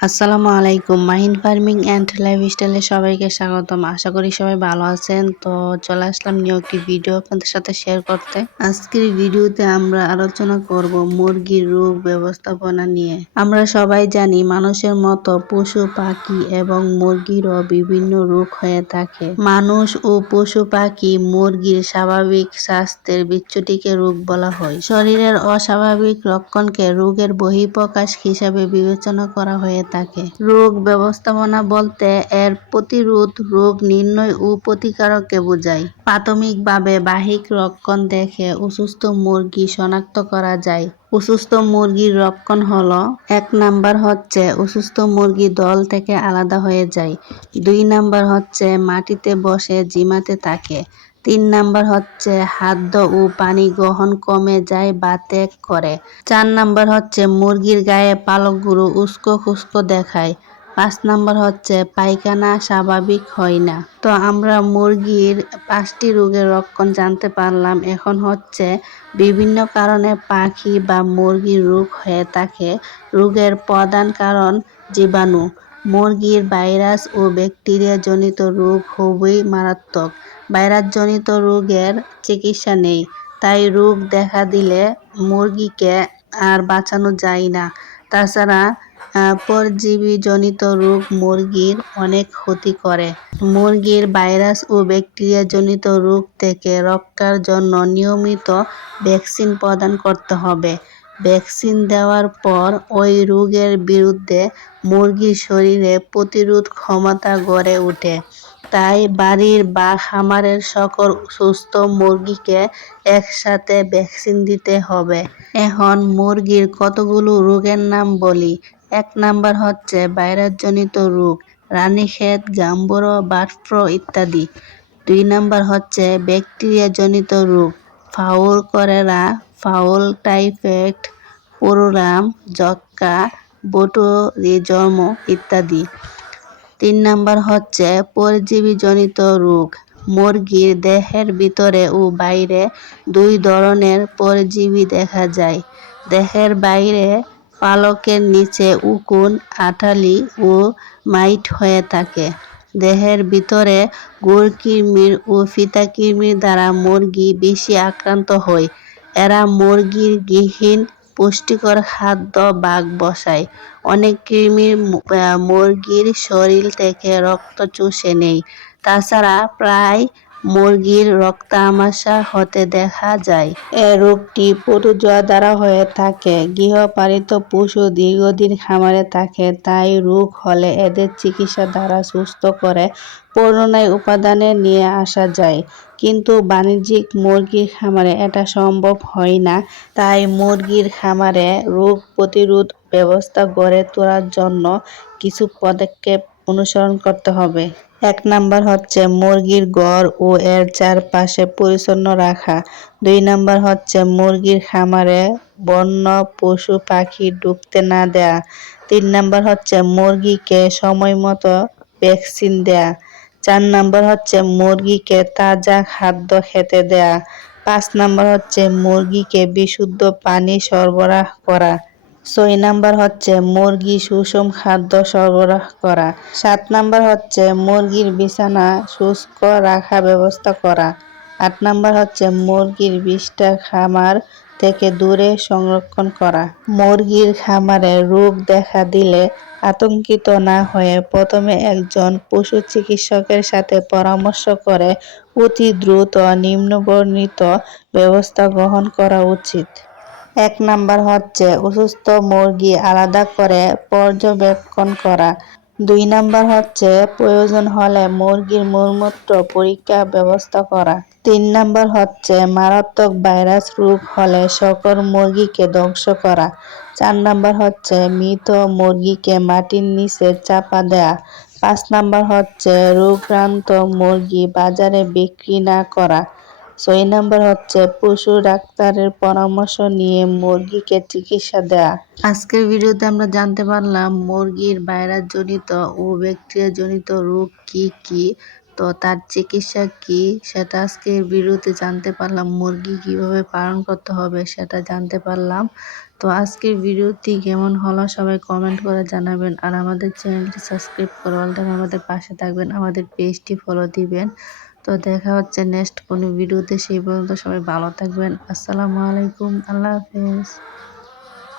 আসসালামু আলাইকুম। Mahin farming and লাইফস্টাইলে সবাইকে স্বাগতম। আশা করি সবাই ভালো আছেন। তো চলে আসলাম নিউ একটি ভিডিও আপনাদের সাথে শেয়ার করতে। আজকের ভিডিওতে আমরা আলোচনা করব মুরগির রোগ ব্যবস্থাপনা নিয়ে। আমরা সবাই জানি মানুষের মতো পশু পাখি এবং মুরগিরও বিভিন্ন রোগ হয়ে থাকে। মানুষ ও পশু পাখি মুরগির স্বাভাবিক স্বাস্থ্যের বিচ্যুতিকে রোগ বলা হয়। শরীরের অস্বাভাবিক লক্ষণকে রোগের বহিঃপ্রকাশ হিসাবে বিবেচনা করা হয়ে থাকে। রোগ ব্যবস্থাপনা বলতে এর প্রতিরোধ, রোগ নির্ণয় ও প্রতিকারকে বোঝায়। প্রাথমিকভাবে বাহ্যিক লক্ষণ দেখে অসুস্থ মুরগি শনাক্ত করা যায়। অসুস্থ মুরগির লক্ষণ হলো, 1 নাম্বার হচ্ছে অসুস্থ মুরগি দল থেকে আলাদা হয়ে যায়। 2 নাম্বার হচ্ছে মাটিতে বসে ঝিমাতে থাকে। 3 নাম্বার হচ্ছে খাদ্য ও পানি গ্রহণ কমে যায় বা ত্যাগ করে। 4 নাম্বার হচ্ছে মুরগির গায়ে পালকগুলো উস্কো খুস্কো দেখায়। 5 নাম্বার হচ্ছে পায়খানা স্বাভাবিক হয় না। তো আমরা মুরগির 5টি রোগের লক্ষণ জানতে পারলাম। এখন হচ্ছে বিভিন্ন কারণে পাখি বা মুরগির রোগ হয়ে থাকে। রোগের প্রধান কারণ জীবাণু। মুরগির ভাইরাস ও ব্যাকটেরিয়া জনিত রোগ খুবই মারাত্মক। ভাইরাসজনিত রোগের চিকিৎসা নেই, তাই রোগ দেখা দিলে মুরগিকে আর বাঁচানো যায় না। তাছাড়া পরজীবীজনিত রোগ মুরগির অনেক ক্ষতি করে। মুরগির ভাইরাস ও ব্যাকটেরিয়াজনিত রোগ থেকে রক্ষার জন্য নিয়মিত ভ্যাকসিন প্রদান করতে হবে। ভ্যাকসিন দেওয়ার পর ওই রোগের বিরুদ্ধে মুরগির শরীরে প্রতিরোধ ক্ষমতা গড়ে ওঠে। তাই বাড়ির বা খামারের সকল সুস্থ মুরগিকে একসাথে ভ্যাকসিন দিতে হবে। এখন মুরগির কতগুলো রোগের নাম বলি। 1 নাম্বার হচ্ছে ভাইরাসজনিত রোগ, রানীক্ষেত, গাম্বুরো, বার্ড ফ্লু ইত্যাদি। 2 নাম্বার হচ্ছে ব্যাকটেরিয়াজনিত রোগ, ফাউল কলেরা, ফাউল টাইফয়েড, পুরুরাম, যক্ষ্মা, বোটুলিজম ইত্যাদি। 3 নাম্বার হচ্ছে পরজীবীজনিত রোগ। মুরগির দেহের ভিতরে ও বাইরে 2 ধরনের পরজীবী দেখা যায়। দেহের বাইরে পালকের নিচে উকুন, আঠালি ও মাইট হয়ে থাকে। দেহের ভিতরে গুড়কৃমির ও ফিতাকৃমির দ্বারা মুরগি বেশি আক্রান্ত হয়। এরা মুরগির গৃহীন পুষ্টিকর খাদ্য ভাগ বসায়। অনেক কৃমি মুরগির শরীর থেকে রক্ত চুষে নেয়। তাছাড়া প্রায় মুরগির রক্ত আমাশা হতে দেখা যায়। এ রোগটি প্রোটোজোয়া দ্বারা হয়ে থাকে। গৃহপালিত পশু দীর্ঘদিন খামারে থাকে, তাই রোগ হলে এদের চিকিৎসা দ্বারা সুস্থ করে পুনরায় উপাদানে নিয়ে আসা যায়। কিন্তু বাণিজ্যিক মুরগির খামারে এটা সম্ভব হয় না। তাই মুরগির খামারে রোগ প্রতিরোধ ব্যবস্থা গড়ে তোলার জন্য কিছু পদক্ষেপ অনুসরণ করতে হবে। 1 নাম্বার হচ্ছে মুরগির ঘর ও এর চারপাশে পরিচ্ছন্ন রাখা। 2 নাম্বার হচ্ছে মুরগির খামারে বন্য পশু পাখি ঢুকতে না দেয়া। 3 নাম্বার হচ্ছে মুরগিকে সময়মতো ভ্যাকসিন দেয়া। 4 নাম্বার হচ্ছে মুরগিকে তাজা খাদ্য খেতে দেয়া। 5 নাম্বার হচ্ছে মুরগিকে বিশুদ্ধ পানি সরবরাহ করা। 6 নাম্বার হচ্ছে মুরগি সুষম খাদ্য সরবরাহ করা। 7 নাম্বার হচ্ছে মুরগির বিছানা শুষ্ক রাখা ব্যবস্থা করা। 8 নাম্বার হচ্ছে মুরগির বিষ্ঠা খামার থেকে দূরে সংরক্ষণ করা। মুরগির খামারে রোগ দেখা দিলে আতঙ্কিত না হয়ে প্রথমে একজন পশু চিকিৎসকের সাথে পরামর্শ করে অতি দ্রুত নিম্নবর্ণিত ব্যবস্থা গ্রহণ করা উচিত। 1 নাম্বার হচ্ছে অসুস্থ মুরগি আলাদা করে পর্যবেক্ষণ করা। 2 নাম্বার হচ্ছে প্রয়োজন হলে মুরগির মলমূত্র পরীক্ষার ব্যবস্থা করা। 3 নাম্বার হচ্ছে মারাত্মক ভাইরাস রোগ হলে সকল মুরগিকে ধ্বংস করা। 4 নাম্বার হচ্ছে মৃত মুরগিকে মাটির নিচে চাপা দেয়া। 5 নাম্বার হচ্ছে রোগাক্রান্ত মুরগি বাজারে বিক্রি না করা। 6 নাম্বার হচ্ছে পশু ডাক্তারের পরামর্শ নিয়ে মুরগিকে চিকিৎসা দেয়া। আজকের ভিডিওতে আমরা জানতে পারলাম মুরগির ভাইরাসজনিত ও ব্যাকটেরিয়াজনিত রোগ কি কি। তো তার চিকিৎসা কি সেটা আজকে ভিডিওতে জানতে পারলাম। মুরগি কিভাবে পালন করতে হবে সেটা জানতে পারলাম। তো আজকের ভিডিওটি কেমন হলো সবাই কমেন্ট করে জানাবেন। আর আমাদের চ্যানেলটি সাবস্ক্রাইব করে অল টাইম আমাদের পাশে থাকবেন, আমাদের পেজটি ফলো দিবেন। তো দেখা হচ্ছে নেক্সট কোনো ভিডিওতে, সেই পর্যন্ত সবাই ভালো থাকবেন। আসসালামু আলাইকুম, আল্লাহ হাফেজ।